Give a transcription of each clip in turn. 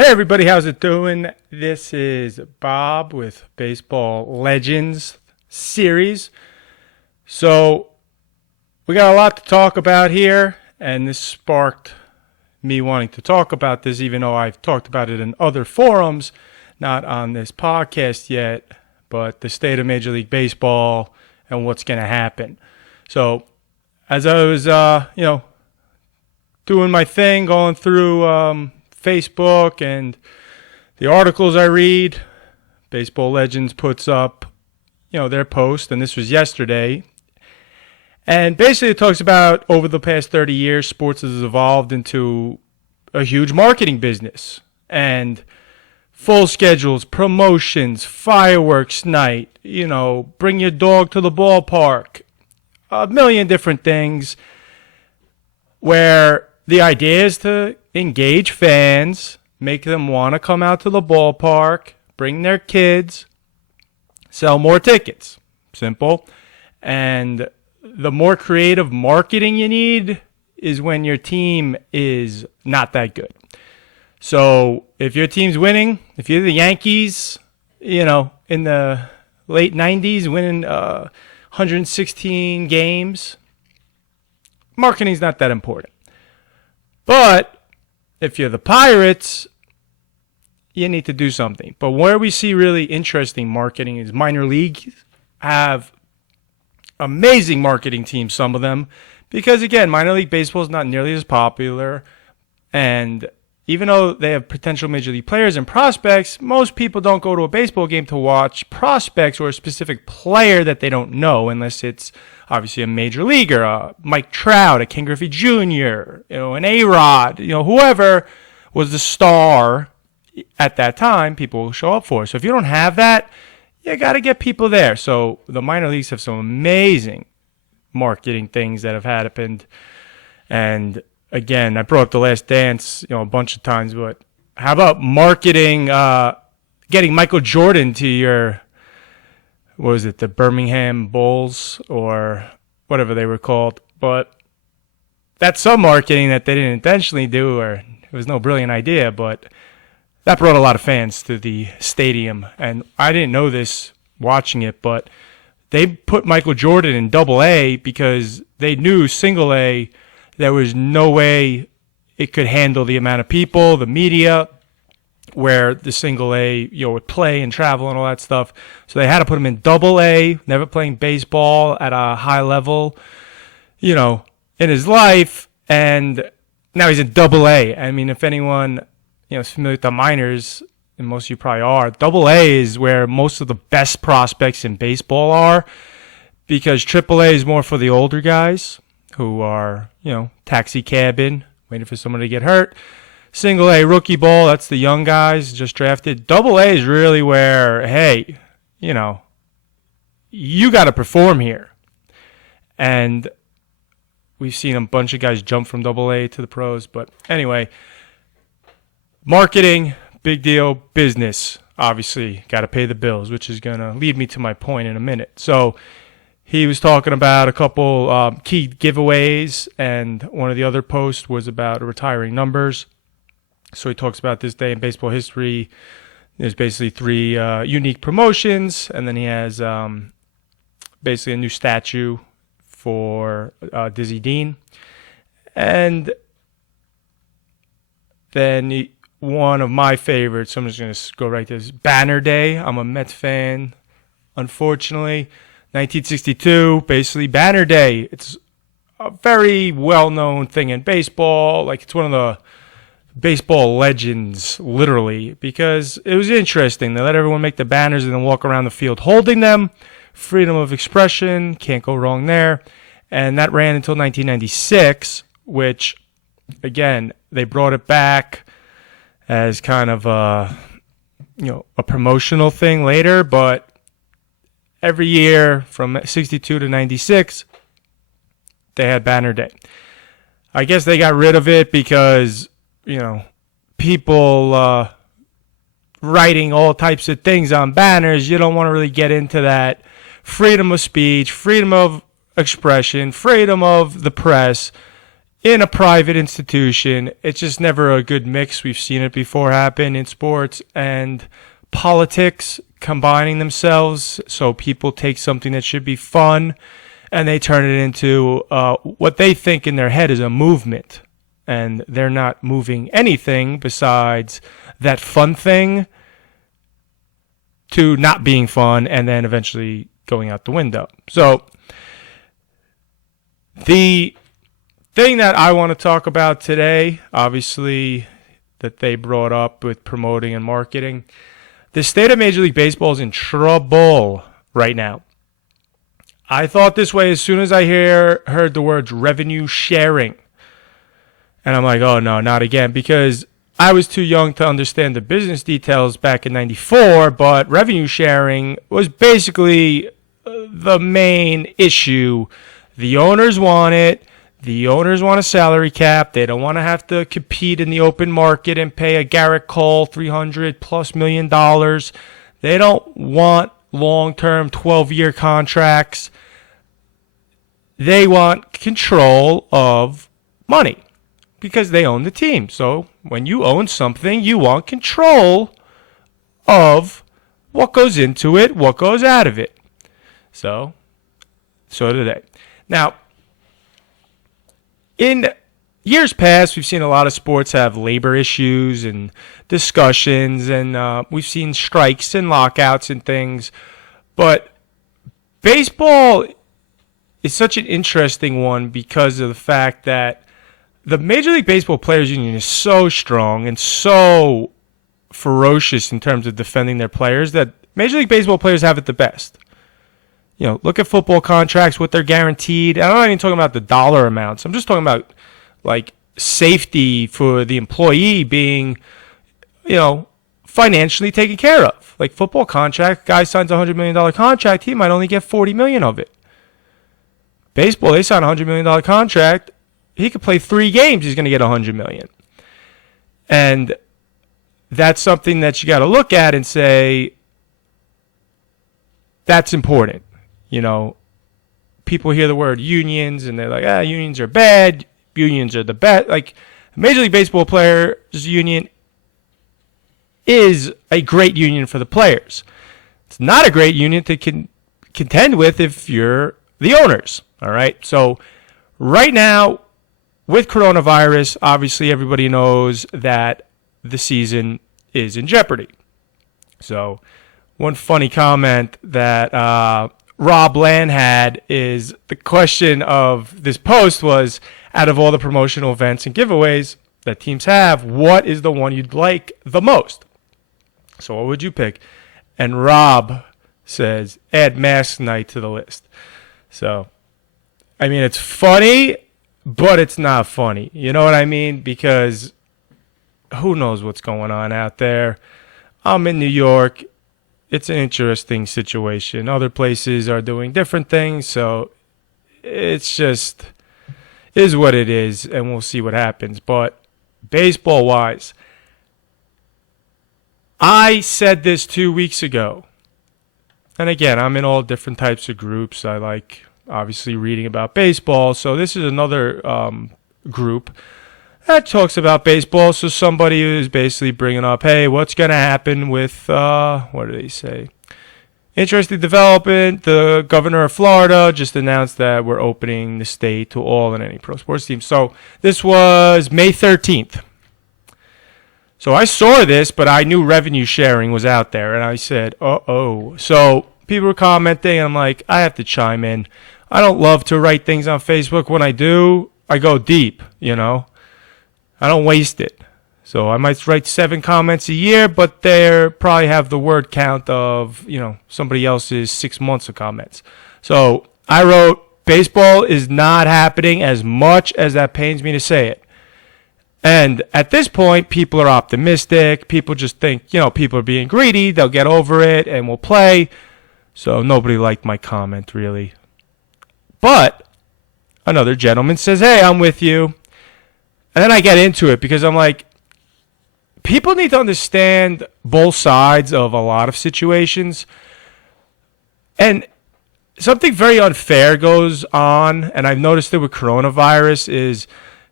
Hey everybody, how's it doing? This is Bob with Baseball Legends series. So we got a lot to talk about here, and this sparked me wanting to talk about this, even though I've talked about it in other forums, not on this podcast yet, but the state of Major League Baseball and what's going to happen. So as I was, doing my thing, going through Facebook and the articles I read, Baseball Legends puts up, their post, and this was yesterday. And basically it talks about over the past 30 years, sports has evolved into a huge marketing business. And full schedules, promotions, fireworks night, bring your dog to the ballpark, a million different things where the idea is to engage fans, make them want to come out to the ballpark, bring their kids, sell more tickets. Simple. And the more creative marketing you need is when your team is not that good. So if your team's winning, if you're the Yankees, in the late 90s, winning 116 games, marketing's not that important. But if you're the Pirates, you need to do something. But where we see really interesting marketing is minor leagues have amazing marketing teams, some of them, because again, minor league baseball is not nearly as popular, and even though they have potential major league players and prospects, most people don't go to a baseball game to watch prospects or a specific player that they don't know, unless it's obviously a major leaguer, Mike Trout, a Ken Griffey Jr., an A-Rod, whoever was the star at that time, people will show up for. So if you don't have that, you got to get people there. So the minor leagues have some amazing marketing things that have happened. And again, I brought up The Last Dance, a bunch of times, but how about marketing, getting Michael Jordan to your, what was it, the Birmingham Bulls or whatever they were called. But that's some marketing that they didn't intentionally do, or it was no brilliant idea, but that brought a lot of fans to the stadium. And I didn't know this watching it, but they put Michael Jordan in Double-A because they knew Single-A, there was no way it could handle the amount of people, the media, where the Single-A, would play and travel and all that stuff. So they had to put him in Double-A, never playing baseball at a high level, in his life. And now he's in Double-A. I mean, if anyone, is familiar with the minors, and most of you probably are, Double-A is where most of the best prospects in baseball are, because Triple-A is more for the older guys who are, taxi cabbing, waiting for someone to get hurt. Single-A, rookie ball, that's the young guys just drafted. Double-A is really where, hey, you got to perform here. And we've seen a bunch of guys jump from Double-A to the pros. But anyway, marketing, big deal. Business, obviously, got to pay the bills, which is going to lead me to my point in a minute. So he was talking about a couple key giveaways, and one of the other posts was about retiring numbers. So he talks about this day in baseball history. There's basically three unique promotions, and then he has basically a new statue for Dizzy Dean. And then one of my favorites, I'm just going to go right to this, Banner Day. I'm a Mets fan, unfortunately. 1962, basically Banner Day. It's a very well-known thing in baseball. Like, it's one of the baseball legends, literally, because it was interesting. They let everyone make the banners and then walk around the field holding them. Freedom of expression, can't go wrong there. And that ran until 1996, which, again, they brought it back as kind of a promotional thing later, but every year from 62 to 96, they had Banner Day. I guess they got rid of it because people writing all types of things on banners. You don't want to really get into that freedom of speech, freedom of expression, freedom of the press. in a private institution. It's just never a good mix. We've seen it before happen in sports and politics combining themselves. So people take something that should be fun and they turn it into what they think in their head is a movement. And they're not moving anything besides that fun thing to not being fun and then eventually going out the window. So the thing that I want to talk about today, obviously, that they brought up with promoting and marketing, the state of Major League Baseball is in trouble right now. I thought this way as soon as I heard the words revenue sharing. And I'm like, oh no, not again, because I was too young to understand the business details back in 94, but revenue sharing was basically the main issue. The owners want it. The owners want a salary cap. They don't want to have to compete in the open market and pay a Garrett Cole $300+ million. They don't want long-term 12-year contracts. They want control of money because they own the team. So when you own something, you want control of what goes into it, what goes out of it. So do they. Now, in years past, we've seen a lot of sports have labor issues and discussions, and we've seen strikes and lockouts and things. But baseball is such an interesting one because of the fact that the Major League Baseball Players Union is so strong and so ferocious in terms of defending their players that Major League Baseball players have it the best. You know, look at football contracts, what they're guaranteed. I'm not even talking about the dollar amounts. I'm just talking about, like, safety for the employee being, you know, financially taken care of. Like, football contract, guy signs a $100 million contract, he might only get $40 million of it. Baseball, they sign a $100 million contract, he could play 3 games, he's going to get $100 million. And that's something that you got to look at and say, that's important. You know, people hear the word unions and they're like, unions are bad, unions are the best. Like, Major League Baseball Players Union is a great union for the players. It's not a great union to contend with if you're the owners. All right. So right now, with coronavirus, obviously everybody knows that the season is in jeopardy. So one funny comment that Rob Land had is the question of this post was, out of all the promotional events and giveaways that teams have, what is the one you'd like the most? So what would you pick? And Rob says, add mask night to the list. So, I mean, it's funny, but it's not funny. You know what I mean? Because who knows what's going on out there. I'm in New York. It's an interesting situation. Other places are doing different things, so it's just is what it is, and we'll see what happens. But baseball-wise, I said this 2 weeks ago. And again, I'm in all different types of groups. I like, obviously, reading about baseball. So this is another group that talks about baseball. So somebody is basically bringing up, hey, what's going to happen with, what do they say? Interesting development. The governor of Florida just announced that we're opening the state to all and any pro sports teams. So this was May 13th. So I saw this, but I knew revenue sharing was out there, and I said, uh-oh. So people were commenting, and I'm like, I have to chime in. I don't love to write things on Facebook. When I do, I go deep, you know. I don't waste it. So I might write 7 comments a year, but they probably have the word count of, you know, somebody else's 6 months of comments. So I wrote, baseball is not happening, as much as that pains me to say it. And at this point, people are optimistic. People just think, you know, people are being greedy. They'll get over it and we'll play. So nobody liked my comment, really. But another gentleman says, hey, I'm with you. And then I get into it because I'm like, people need to understand both sides of a lot of situations. And something very unfair goes on, and I've noticed it with coronavirus, is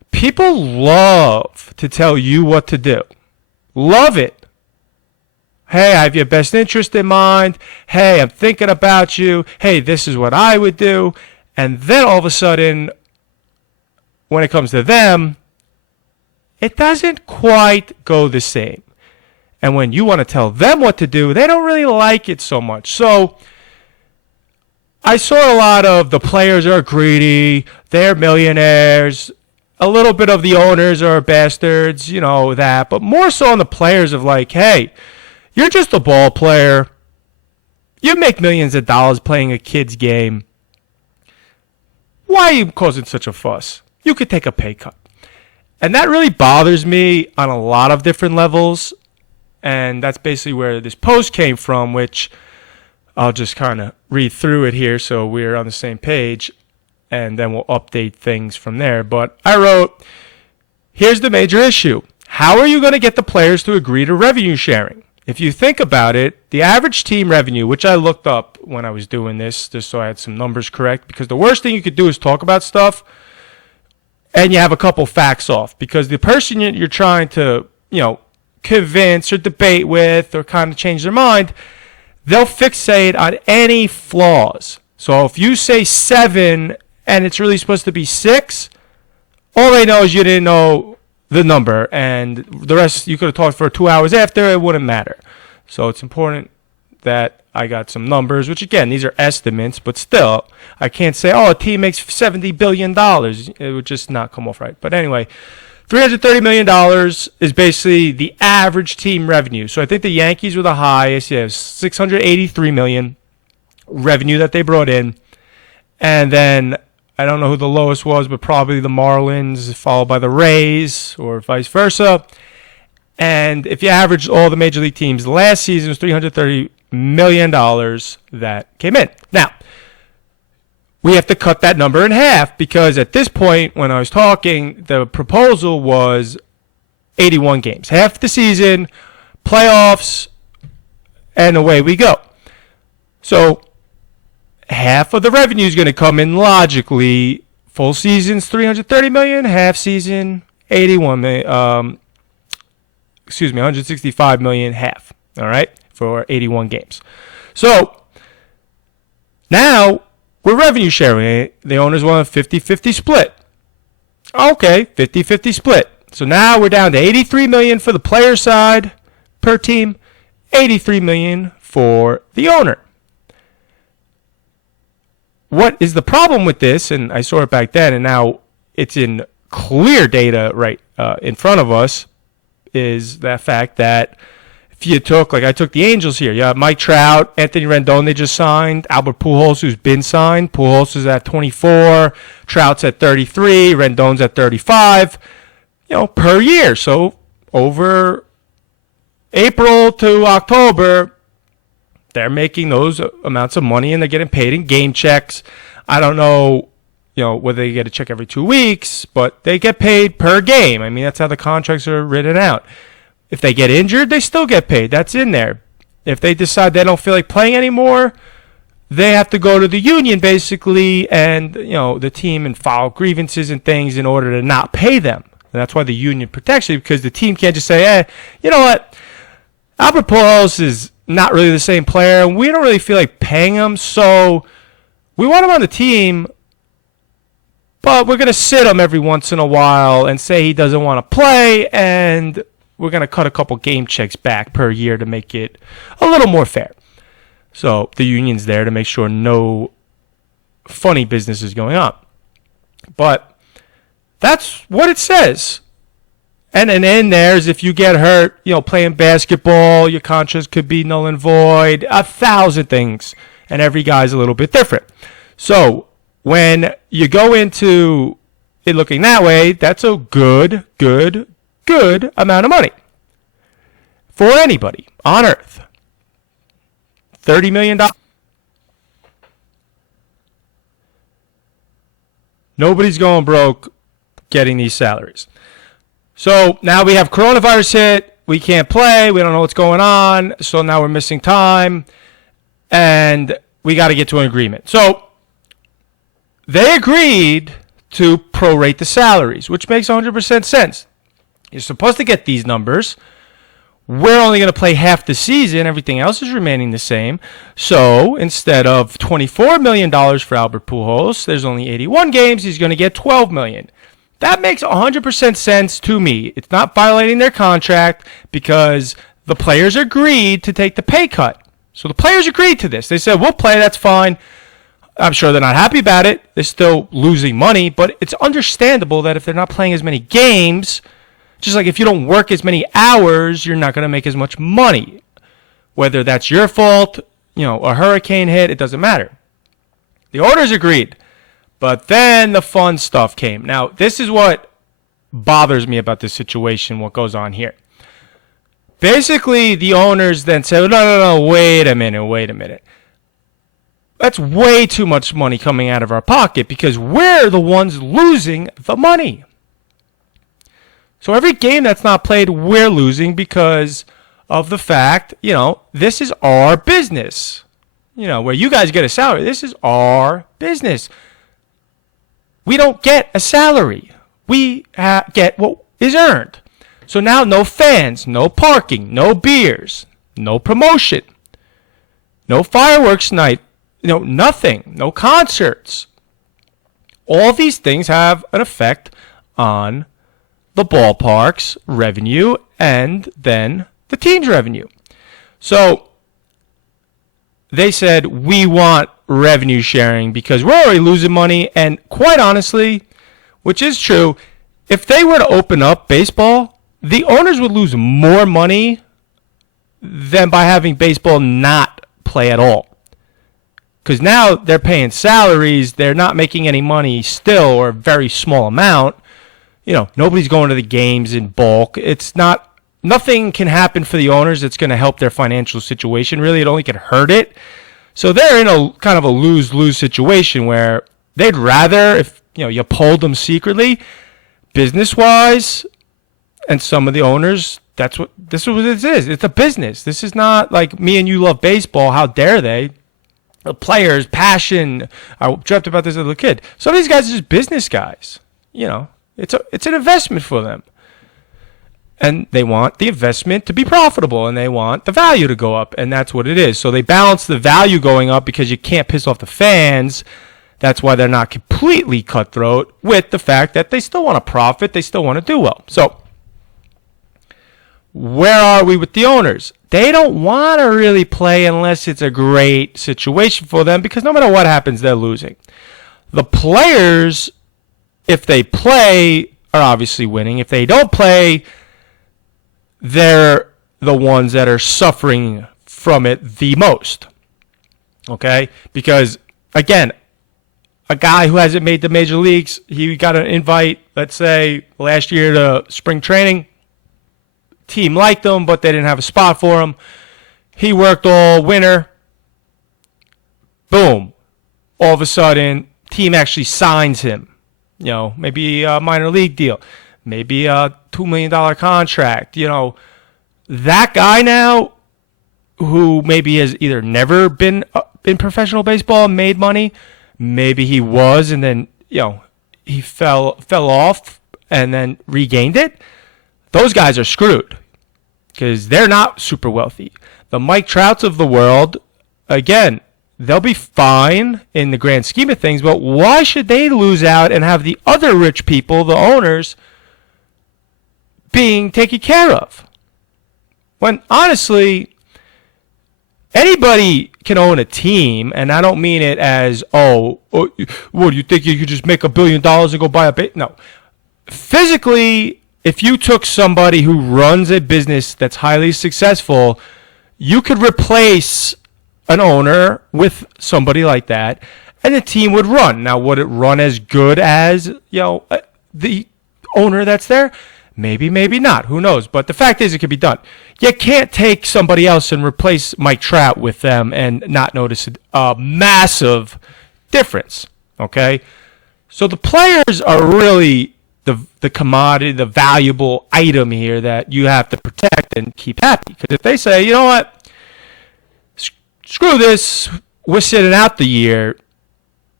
People love to tell you what to do. Love it. Hey, I have your best interest in mind. Hey, I'm thinking about you. Hey, this is what I would do. And then all of a sudden, when it comes to them, it doesn't quite go the same. And when you want to tell them what to do, they don't really like it so much. So I saw a lot of the players are greedy, they're millionaires, a little bit of the owners are bastards, you know, that. But more so on the players of like, hey, you're just a ball player. You make millions of dollars playing a kid's game. Why are you causing such a fuss? You could take a pay cut. And that really bothers me on a lot of different levels. And that's basically where this post came from, which I'll just kind of read through it here so we're on the same page. And then we'll update things from there. But I wrote, here's the major issue. How are you going to get the players to agree to revenue sharing? If you think about it, the average team revenue, which I looked up when I was doing this, just so I had some numbers correct, because the worst thing you could do is talk about stuff and you have a couple facts off. Because the person you're trying to, convince or debate with or kind of change their mind, they'll fixate on any flaws. So if you say 7 and it's really supposed to be 6, all they know is you didn't know the number, and the rest you could have talked for 2 hours after, it wouldn't matter. So it's important that I got some numbers, which again, these are estimates, but still, I can't say, a team makes $70 billion. It would just not come off right. But anyway, $330 million is basically the average team revenue. So I think the Yankees were the highest. Yeah, $683 million revenue that they brought in. And then I don't know who the lowest was, but probably the Marlins, followed by the Rays, or vice versa. And if you average all the major league teams, last season was $330 million that came in. Now, we have to cut that number in half because at this point, when I was talking, the proposal was 81 games. Half the season, playoffs, and away we go. So half of the revenue is going to come in logically. Full season's $330 million, half season 81 million, $165 million half, all right, for 81 games. So now we're revenue sharing. The owners want a 50-50 split. Okay, 50-50 split. So now we're down to $83 million for the player side per team, $83 million for the owner. What is the problem with this? And I saw it back then, and now it's in clear data right in front of us, is that fact that if you took, like I took the Angels here, you have Mike Trout, Anthony Rendon they just signed, Albert Pujols who's been signed. Pujols is at 24, Trout's at 33, Rendon's at 35, per year. So over April to October, they're making those amounts of money and they're getting paid in game checks. I don't know, whether they get a check every 2 weeks, but they get paid per game. I mean, that's how the contracts are written out. If they get injured, they still get paid. That's in there. If they decide they don't feel like playing anymore, they have to go to the union basically and, the team and file grievances and things in order to not pay them. And that's why the union protects you, because the team can't just say, hey, you know what? Albert Pujols is not really the same player, and we don't really feel like paying him, so we want him on the team, but we're going to sit him every once in a while and say he doesn't want to play, and we're going to cut a couple game checks back per year to make it a little more fair. So the union's there to make sure no funny business is going on. But that's what it says. And then in there is if you get hurt, playing basketball, your contract could be null and void, 1,000 things. And every guy's a little bit different. So when you go into it looking that way, that's a good amount of money for anybody on earth. $30 million. Nobody's going broke getting these salaries. So now we have coronavirus hit. We can't play. We don't know what's going on. So now we're missing time. And we got to get to an agreement. So they agreed to prorate the salaries, which makes 100% sense. You're supposed to get these numbers. We're only going to play half the season. Everything else is remaining the same. So instead of $24 million for Albert Pujols, there's only 81 games. He's going to get $12 million. That makes 100% sense to me. It's not violating their contract because the players agreed to take the pay cut. So the players agreed to this. They said, we'll play, that's fine. I'm sure they're not happy about it. They're still losing money, but it's understandable that if they're not playing as many games, just like if you don't work as many hours, you're not going to make as much money. Whether that's your fault, a hurricane hit, it doesn't matter. The owners agreed. But then the fun stuff came. Now, this is what bothers me about this situation, what goes on here. Basically, the owners then said, no, wait a minute. That's way too much money coming out of our pocket because we're the ones losing the money. So every game that's not played, we're losing because of the fact, this is our business. Where you guys get a salary, this is our business. We don't get a salary. We get what is earned. So now no fans, no parking, no beers, no promotion, no fireworks night, nothing, no concerts. All these things have an effect on the ballpark's revenue and then the team's revenue. So they said, we want revenue sharing because we're already losing money. And quite honestly, which is true, if they were to open up baseball, the owners would lose more money than by having baseball not play at all. Because now they're paying salaries, they're not making any money still, or a very small amount. Nobody's going to the games in bulk. Nothing can happen for the owners that's going to help their financial situation. Really, it only can hurt it. So they're in a kind of a lose-lose situation where they'd rather, if you polled them secretly, business-wise, and some of the owners, this is what it is. It's a business. This is not like me and you love baseball. How dare they? The players, passion. I dreamt about this as a little kid. Some of these guys are just business guys. It's an investment for them. And they want the investment to be profitable, and they want the value to go up, and that's what it is. So they balance the value going up because you can't piss off the fans. That's why they're not completely cutthroat with the fact that they still want to profit. They still want to do well. So where are we with the owners? They don't want to really play unless it's a great situation for them because no matter what happens, they're losing. The players, if they play, are obviously winning. If they don't play, they're the ones that are suffering from it the most. Okay? Because, again, a guy who hasn't made the major leagues, he got an invite, let's say, last year to spring training. Team liked him, but they didn't have a spot for him. He worked all winter. Boom. All of a sudden, team actually signs him. Maybe a minor league deal. Maybe a $2 million contract. That guy now, who maybe has either never been in professional baseball and made money, maybe he was and then, he fell off and then regained it. Those guys are screwed because they're not super wealthy. The Mike Trouts of the world, again, they'll be fine in the grand scheme of things, but why should they lose out and have the other rich people, the owners, being taken care of? When honestly, anybody can own a team, and I don't mean it as, what do you think you could just make $1 billion and go buy a base? No. Physically, if you took somebody who runs a business that's highly successful, you could replace an owner with somebody like that, and the team would run. Now, would it run as good as, the owner that's there? Maybe, maybe not. Who knows? But the fact is, it could be done. You can't take somebody else and replace Mike Trout with them and not notice a massive difference, okay? So the players are really the commodity, the valuable item here that you have to protect and keep happy. Because if they say, you know what, screw this, we're sitting out the year,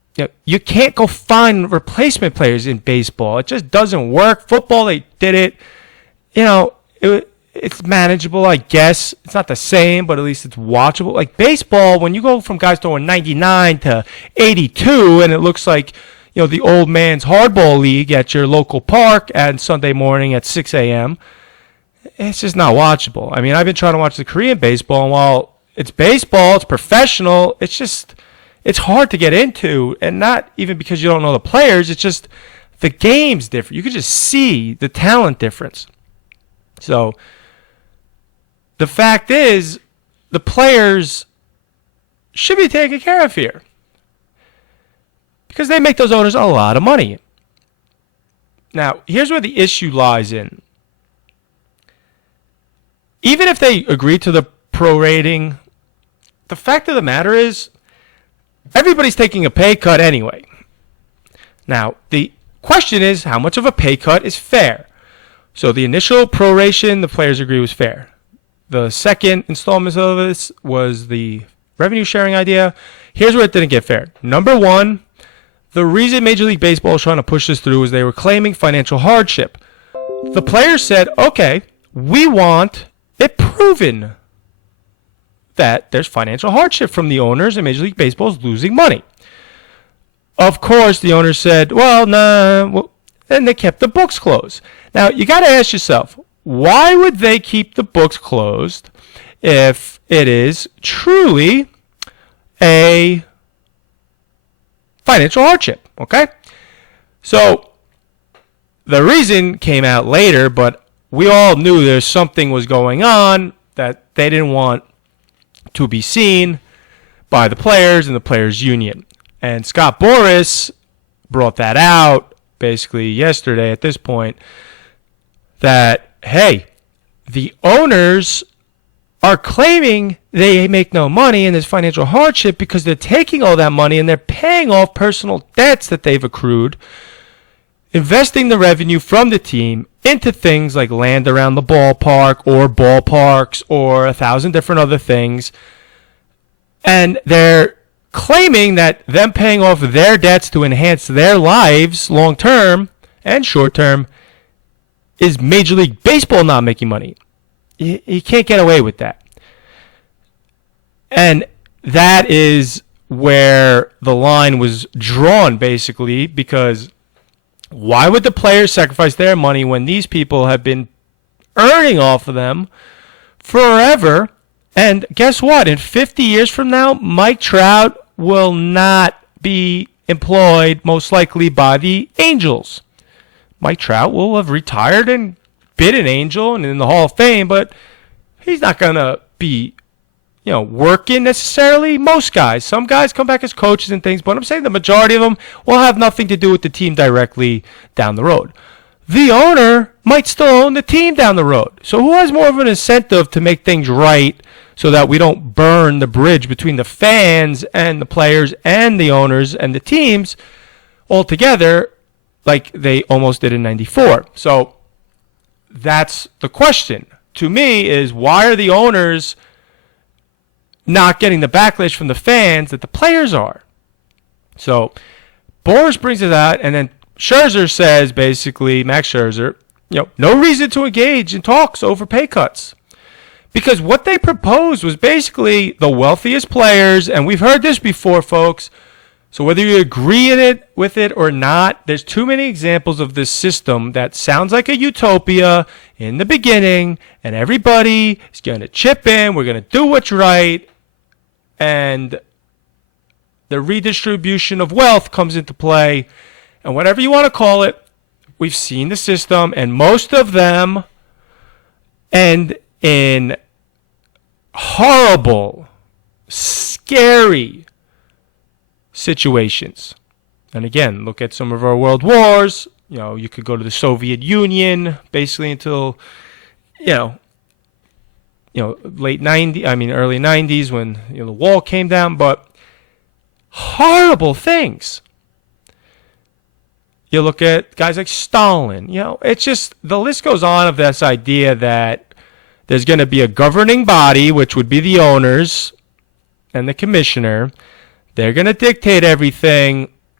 You can't go find replacement players in baseball. It just doesn't work. Football, they did it. It's manageable, I guess. It's not the same, but at least it's watchable. Like baseball, when you go from guys throwing 99 to 82, and it looks like the old man's hardball league at your local park at Sunday morning at 6 a.m., it's just not watchable. I mean, I've been trying to watch the Korean baseball, and while it's baseball, it's professional, it's hard to get into, and not even because you don't know the players. It's just the game's different. You can just see the talent difference. So the fact is, the players should be taken care of here because they make those owners a lot of money. Now, here's where the issue lies in. Even if they agree to the prorating, the fact of the matter is everybody's taking a pay cut anyway. Now, the question is, how much of a pay cut is fair? So the initial proration, the players agree, was fair. The second installment of this was the revenue sharing idea. Here's where it didn't get fair. Number one, the reason Major League Baseball was trying to push this through is they were claiming financial hardship. The players said, okay, we want it proven that there's financial hardship from the owners and Major League Baseball is losing money. Of course, the owners said, well, nah, well, and they kept the books closed. Now, you got to ask yourself, why would they keep the books closed if it is truly a financial hardship? Okay? So, the reason came out later, but we all knew there's something was going on that they didn't want to be seen by the players and the players' union. And Scot Boras brought that out basically yesterday at this point, that, hey, the owners are claiming they make no money and there's financial hardship because they're taking all that money and they're paying off personal debts that they've accrued, investing the revenue from the team into things like land around the ballpark or ballparks or 1,000 different other things. And they're claiming that them paying off their debts to enhance their lives long term and short term is Major League Baseball not making money. You can't get away with that. And that is where the line was drawn, basically, because why would the players sacrifice their money when these people have been earning off of them forever? And guess what? In 50 years from now, Mike Trout will not be employed, most likely, by the Angels. Mike Trout will have retired and been an Angel and in the Hall of Fame, but he's not going to be, working necessarily. Most guys. Some guys come back as coaches and things, but I'm saying the majority of them will have nothing to do with the team directly down the road. The owner might still own the team down the road. So who has more of an incentive to make things right so that we don't burn the bridge between the fans and the players and the owners and the teams altogether like they almost did in 94? So that's the question to me, is why are the owners not getting the backlash from the fans that the players are? So Boras brings it out, and then Scherzer says, basically, Max Scherzer, no reason to engage in talks over pay cuts. Because what they proposed was basically the wealthiest players, and we've heard this before, folks. So whether you agree with it or not, there's too many examples of this system that sounds like a utopia in the beginning, and everybody is going to chip in, we're going to do what's right, and the redistribution of wealth comes into play. And whatever you want to call it, we've seen the system, and most of them end in horrible, scary situations. And again, look at some of our world wars. You could go to the Soviet Union basically until, early 90s when the wall came down, but horrible things. You look at guys like Stalin. It's just, the list goes on of this idea that there's going to be a governing body, which would be the owners and the commissioner. They're going to dictate everything,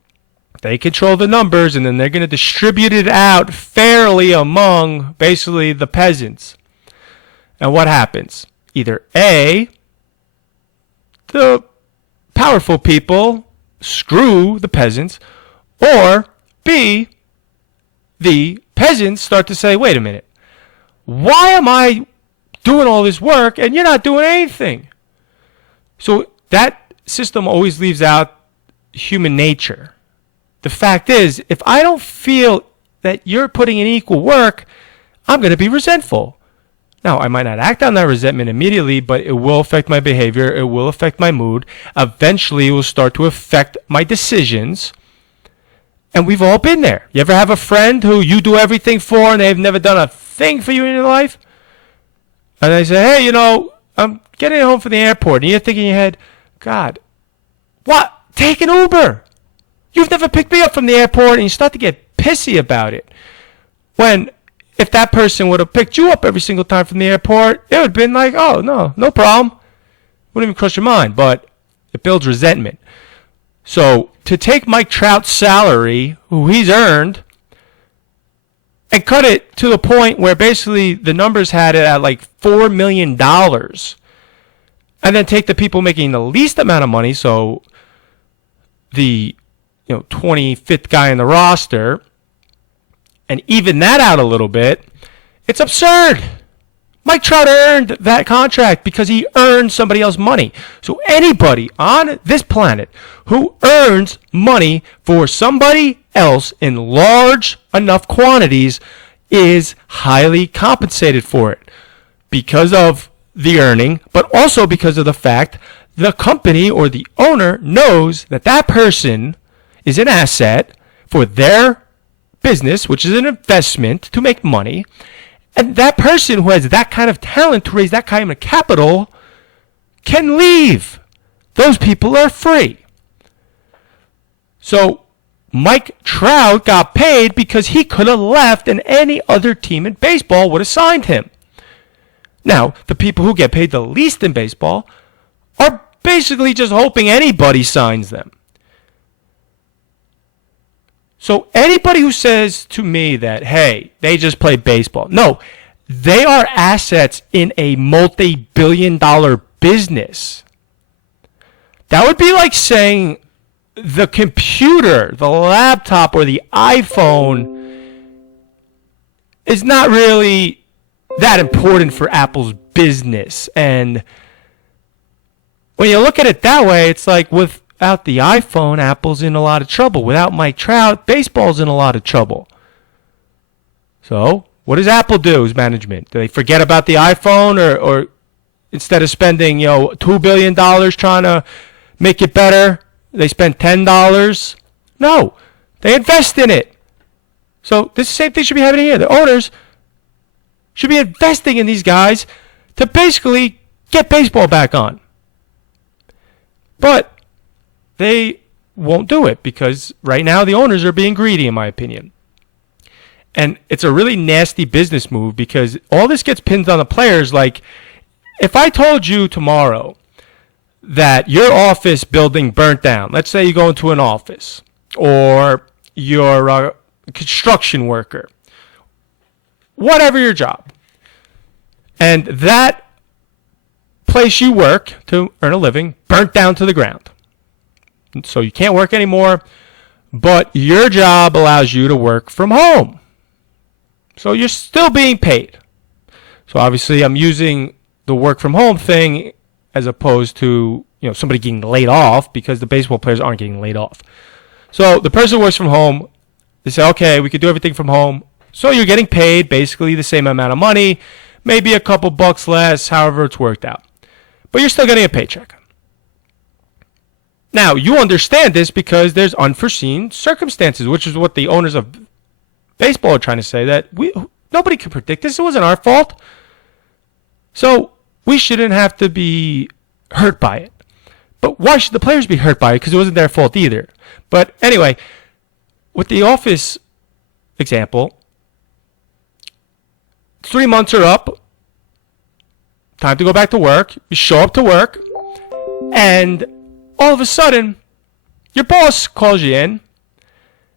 They control the numbers, and then they're going to distribute it out fairly among basically the peasants. And what happens? Either A, the powerful people screw the peasants, or B, the peasants start to say, wait a minute, why am I doing all this work and you're not doing anything? So that system always leaves out human nature. The fact is, if I don't feel that you're putting in equal work, I'm going to be resentful. Now, I might not act on that resentment immediately, but it will affect my behavior. It will affect my mood. Eventually, it will start to affect my decisions. And we've all been there. You ever have a friend who you do everything for and they've never done a thing for you in your life? And they say, hey, I'm getting home from the airport. And you're thinking in your head, God, what? Take an Uber. You've never picked me up from the airport, and you start to get pissy about it. When if that person would have picked you up every single time from the airport, it would have been like, oh, no problem. Wouldn't even cross your mind, but it builds resentment. So to take Mike Trout's salary, who he's earned, and cut it to the point where basically the numbers had it at like $4 million, and then take the people making the least amount of money, so the 25th guy in the roster, and even that out a little bit, it's absurd. Mike Trout earned that contract because he earned somebody else's money. So anybody on this planet who earns money for somebody else in large enough quantities is highly compensated for it because of the earning, but also because of the fact the company or the owner knows that that person is an asset for their business, which is an investment to make money. And that person who has that kind of talent to raise that kind of capital can leave. Those people are free. So Mike Trout got paid because he could have left and any other team in baseball would have signed him. Now, the people who get paid the least in baseball are basically just hoping anybody signs them. So anybody who says to me that, hey, they just play baseball. No, they are assets in a multi-billion-dollar business. That would be like saying the computer, the laptop, or the iPhone is not really that important for Apple's business. And when you look at it that way, it's like without the iPhone, Apple's in a lot of trouble. Without Mike Trout, baseball's in a lot of trouble. So what does Apple do as management? Do they forget about the iPhone, or instead of spending $2 billion trying to make it better, they spend $10? No, they invest in it. So this same thing should be happening here. The owners should be investing in these guys to basically get baseball back on. But they won't do it because right now the owners are being greedy, in my opinion. And it's a really nasty business move because all this gets pinned on the players. Like, if I told you tomorrow that your office building burnt down, let's say you go into an office, or you're a construction worker, whatever your job, and that place you work to earn a living burnt down to the ground. So you can't work anymore, but your job allows you to work from home. So you're still being paid. So obviously I'm using the work from home thing as opposed to somebody getting laid off, because the baseball players aren't getting laid off. So the person who works from home, they say, okay, we could do everything from home. So you're getting paid basically the same amount of money, maybe a couple bucks less, however it's worked out. But you're still getting a paycheck. Now, you understand this because there's unforeseen circumstances, which is what the owners of baseball are trying to say, that nobody could predict this. It wasn't our fault. So we shouldn't have to be hurt by it. But why should the players be hurt by it? Because it wasn't their fault either. But anyway, with the office example, 3 months are up. Time to go back to work. You show up to work, and all of a sudden, your boss calls you in,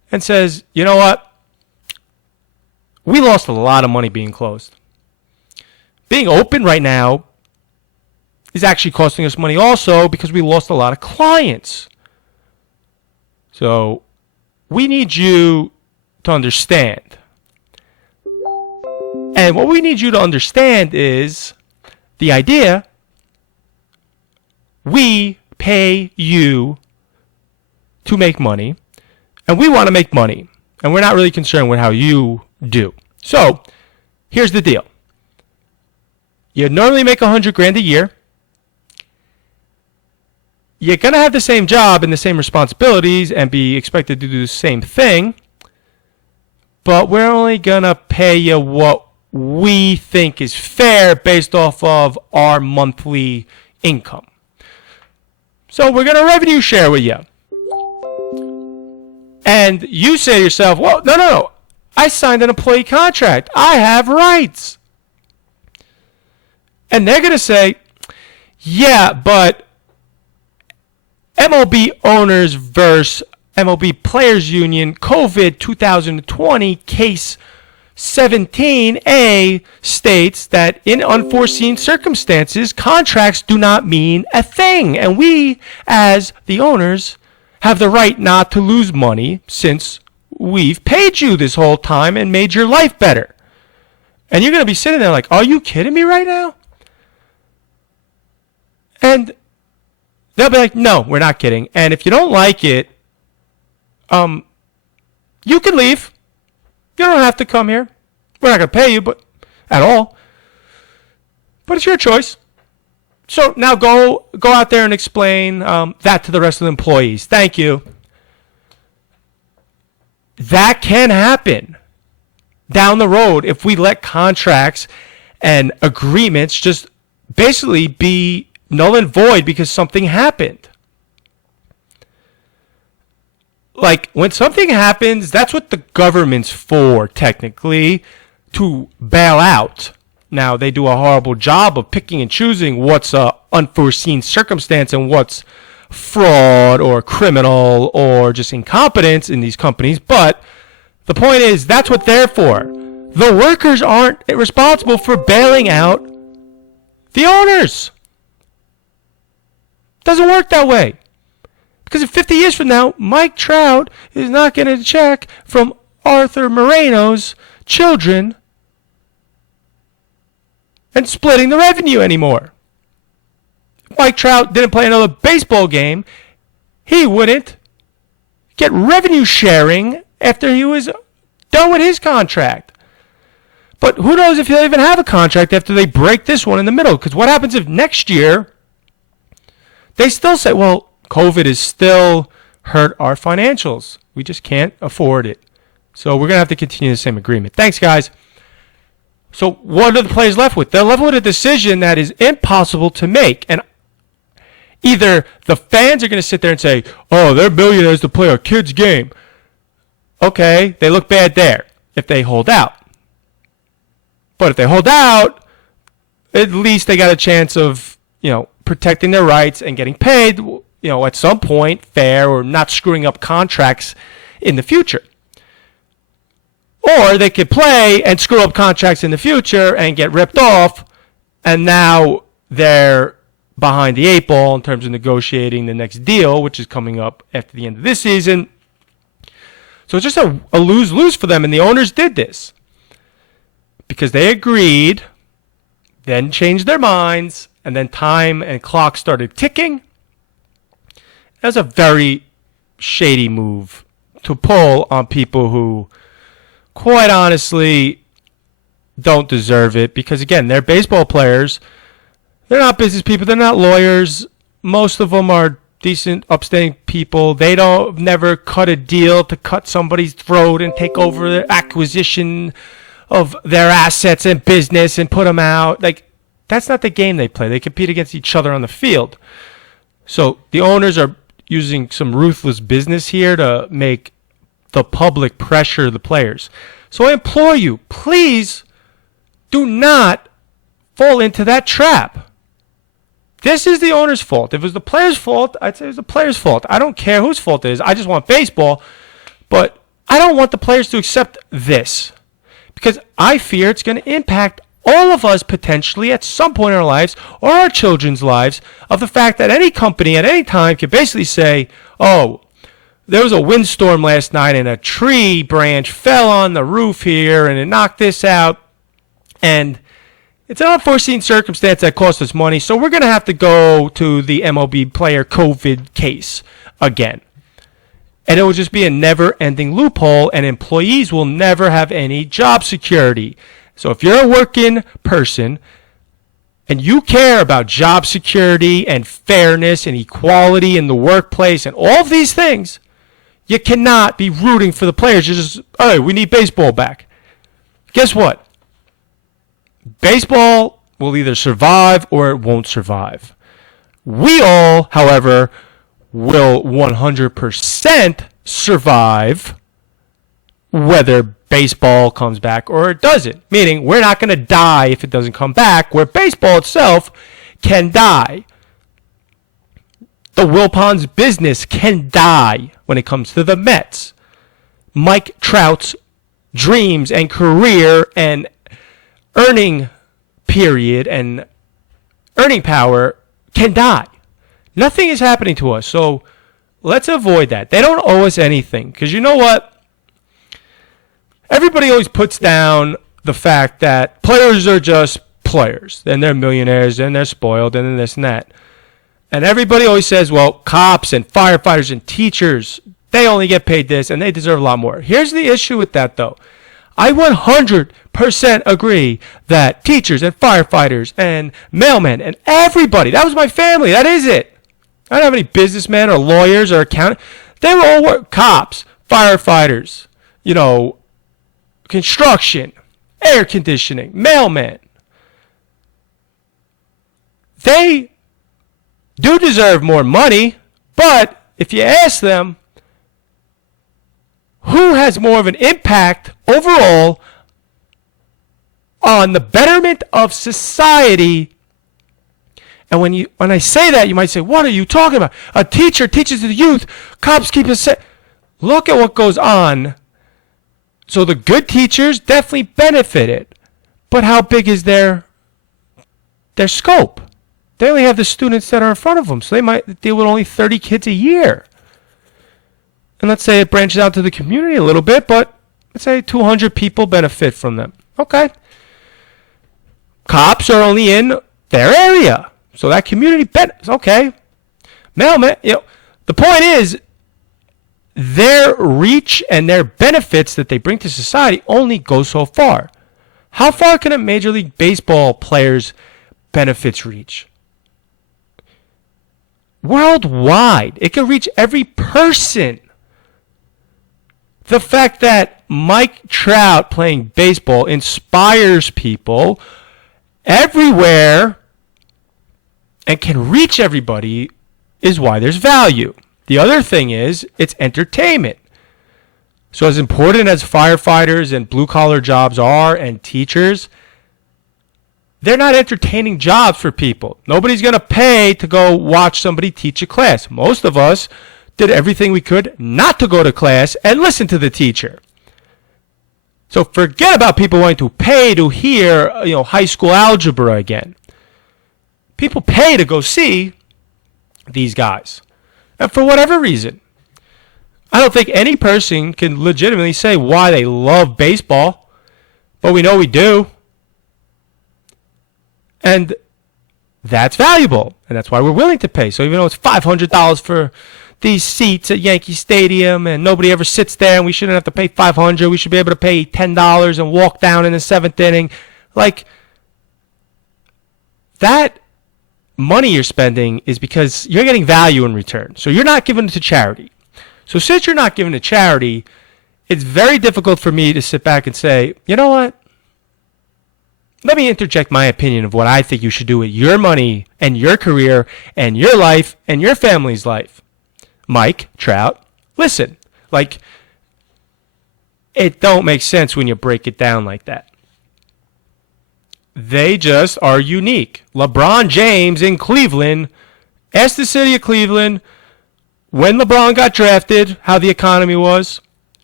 and says, you know what? We lost a lot of money being closed. Being open right now is actually costing us money also because we lost a lot of clients. So we need you to understand. And what we need you to understand is the idea: we pay you to make money, and we want to make money, and we're not really concerned with how you do. So here's the deal. You normally make $100,000 a year. You're going to have the same job and the same responsibilities and be expected to do the same thing, but we're only going to pay you what we think is fair based off of our monthly income. So we're going to revenue share with you. And you say to yourself, well, no. I signed an employee contract. I have rights. And they're going to say, yeah, but MLB owners versus MLB Players Union COVID 2020 case 17A states that in unforeseen circumstances, contracts do not mean a thing. And we, as the owners, have the right not to lose money since we've paid you this whole time and made your life better. And you're going to be sitting there like, are you kidding me right now? And they'll be like, no, we're not kidding. And if you don't like it, you can leave. You don't have to come here. We're not going to pay you at all. But it's your choice. So now go out there and explain that to the rest of the employees. Thank you. That can happen down the road if we let contracts and agreements just basically be null and void because something happened. Like, when something happens, that's what the government's for, technically, to bail out. Now, they do a horrible job of picking and choosing what's an unforeseen circumstance and what's fraud or criminal or just incompetence in these companies. But the point is, that's what they're for. The workers aren't responsible for bailing out the owners. Doesn't work that way. Because in 50 years from now, Mike Trout is not getting a check from Arthur Moreno's children and splitting the revenue anymore. If Mike Trout didn't play another baseball game, he wouldn't get revenue sharing after he was done with his contract. But who knows if he'll even have a contract after they break this one in the middle? Because what happens if next year they still say, well, COVID has still hurt our financials. We just can't afford it. So we're going to have to continue the same agreement. Thanks, guys. So what are the players left with? They're left with a decision that is impossible to make. And either the fans are going to sit there and say, oh, they're millionaires to play our kids' game. Okay, they look bad there if they hold out. But if they hold out, at least they got a chance of, protecting their rights and getting paid, at some point, fair, or not screwing up contracts in the future. Or they could play and screw up contracts in the future and get ripped off, and now they're behind the eight ball in terms of negotiating the next deal, which is coming up after the end of this season. So it's just a lose-lose for them, and the owners did this because they agreed, then changed their minds, and then time and clock started ticking. That was a very shady move to pull on people who, quite honestly, don't deserve it. Because, again, they're baseball players. They're not business people. They're not lawyers. Most of them are decent, upstanding people. They don't never cut a deal to cut somebody's throat and take over the acquisition of their assets and business and put them out. That's not the game they play. They compete against each other on the field. So the owners are using some ruthless business here to make the public pressure the players. So I implore you, please do not fall into that trap. This is the owner's fault. If it was the player's fault, I'd say it was the player's fault. I don't care whose fault it is. I just want baseball. But I don't want the players to accept this because I fear it's going to impact all of us potentially at some point in our lives or our children's lives of the fact that any company at any time can basically say, oh, there was a windstorm last night and a tree branch fell on the roof here and it knocked this out. And it's an unforeseen circumstance that cost us money, so we're going to have to go to the MLB player COVID case again. And it will just be a never-ending loophole, and employees will never have any job security. So if you're a working person and you care about job security and fairness and equality in the workplace and all of these things, you cannot be rooting for the players. You're just, oh, we need baseball back. Guess what? Baseball will either survive or it won't survive. We all, however, will 100% survive whether baseball comes back or it doesn't. Meaning, we're not going to die if it doesn't come back, where baseball itself can die. The Wilpons business can die when it comes to the Mets. Mike Trout's dreams and career and earning period and earning power can die. Nothing is happening to us, so let's avoid that. They don't owe us anything, because you know what? Everybody always puts down the fact that players are just players, and they're millionaires, and they're spoiled, and this and that. And everybody always says, well, cops and firefighters and teachers, they only get paid this, and they deserve a lot more. Here's the issue with that, though. I 100% agree that teachers and firefighters and mailmen and everybody, that was my family, that is it. I don't have any businessmen or lawyers or accountants. They were all cops, firefighters, construction, air conditioning, mailmen. They do deserve more money, but if you ask them, who has more of an impact overall on the betterment of society? And when I say that, you might say, what are you talking about? A teacher teaches the youth, cops keep us safe. Look at what goes on. So the good teachers definitely benefited, but how big is their scope? They only have the students that are in front of them, so they might deal with only 30 kids a year. And let's say it branches out to the community a little bit, but let's say 200 people benefit from them. Okay. Cops are only in their area, so that community benefits. Okay. Mailman, the point is, their reach and their benefits that they bring to society only go so far. How far can a Major League Baseball player's benefits reach? Worldwide. It can reach every person. The fact that Mike Trout playing baseball inspires people everywhere and can reach everybody is why there's value. The other thing is it's entertainment. So as important as firefighters and blue-collar jobs are and teachers, they're not entertaining jobs for people. Nobody's going to pay to go watch somebody teach a class. Most of us did everything we could not to go to class and listen to the teacher. So forget about people wanting to pay to hear, high school algebra again. People pay to go see these guys. And for whatever reason, I don't think any person can legitimately say why they love baseball, but we know we do. And that's valuable, and that's why we're willing to pay. So even though it's $500 for these seats at Yankee Stadium and nobody ever sits there and we shouldn't have to pay $500, we should be able to pay $10 and walk down in the seventh inning. Like, that money you're spending is because you're getting value in return. So you're not giving it to charity. So since you're not giving it to charity, it's very difficult for me to sit back and say, you know what? Let me interject my opinion of what I think you should do with your money and your career and your life and your family's life. Mike Trout, listen, it don't make sense when you break it down like that. They just are unique. LeBron James in Cleveland, ask the city of Cleveland when LeBron got drafted how the economy was,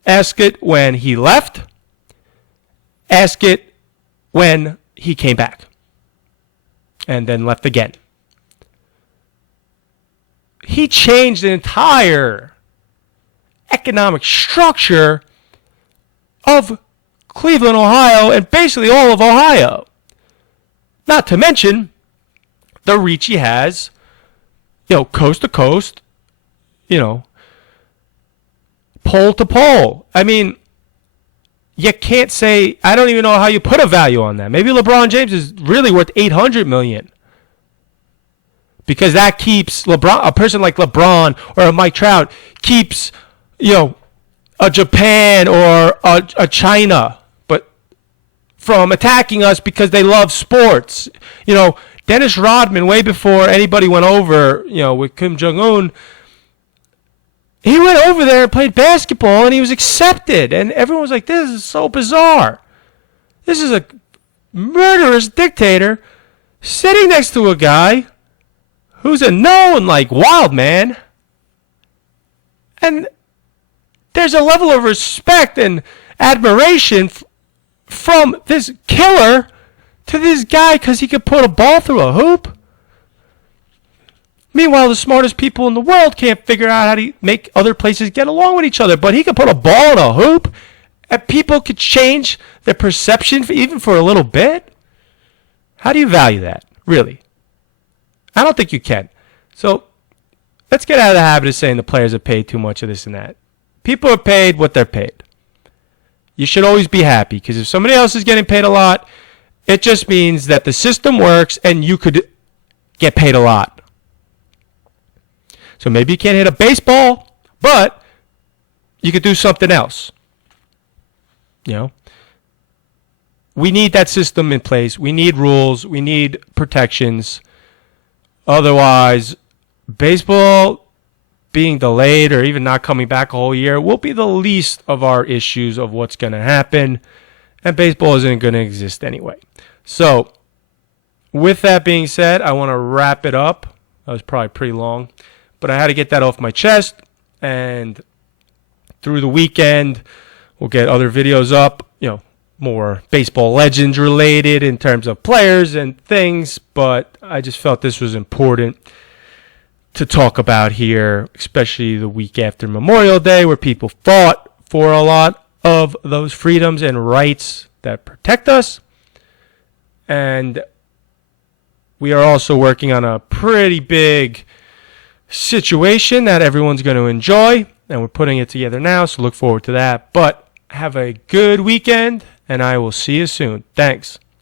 Ask it when he left. Ask it when he came back. And then left again. He changed the entire economic structure of Cleveland, Ohio, and basically all of Ohio. Not to mention the reach he has, coast to coast, pole to pole. I mean, you can't say, I don't even know how you put a value on that. Maybe LeBron James is really worth $800 million. Because that keeps a person like LeBron or a Mike Trout keeps, a Japan or a China, but from attacking us because they love sports. Dennis Rodman, way before anybody went over, with Kim Jong-un, he went over there and played basketball and he was accepted. And everyone was like, this is so bizarre. This is a murderous dictator sitting next to a guy who's a known, wild man. And there's a level of respect and admiration from this killer to this guy because he could put a ball through a hoop. Meanwhile, the smartest people in the world can't figure out how to make other places get along with each other. But he could put a ball in a hoop, and people could change their perception even for a little bit. How do you value that, really? I don't think you can. So let's get out of the habit of saying the players are paid too much of this and that. People are paid what they're paid. You should always be happy because if somebody else is getting paid a lot, it just means that the system works and you could get paid a lot. So maybe you can't hit a baseball, but you could do something else. We need that system in place. We need rules. We need protections. Otherwise, baseball being delayed or even not coming back a whole year will be the least of our issues of what's going to happen. And baseball isn't going to exist anyway. So, with that being said, I want to wrap it up. That was probably pretty long. But I had to get that off my chest. And through the weekend, we'll get other videos up, more baseball legends related in terms of players and things. But I just felt this was important to talk about here, especially the week after Memorial Day, where people fought for a lot of those freedoms and rights that protect us. And we are also working on a pretty big situation that everyone's going to enjoy, and we're putting it together now, so look forward to that. But have a good weekend, and I will see you soon. Thanks.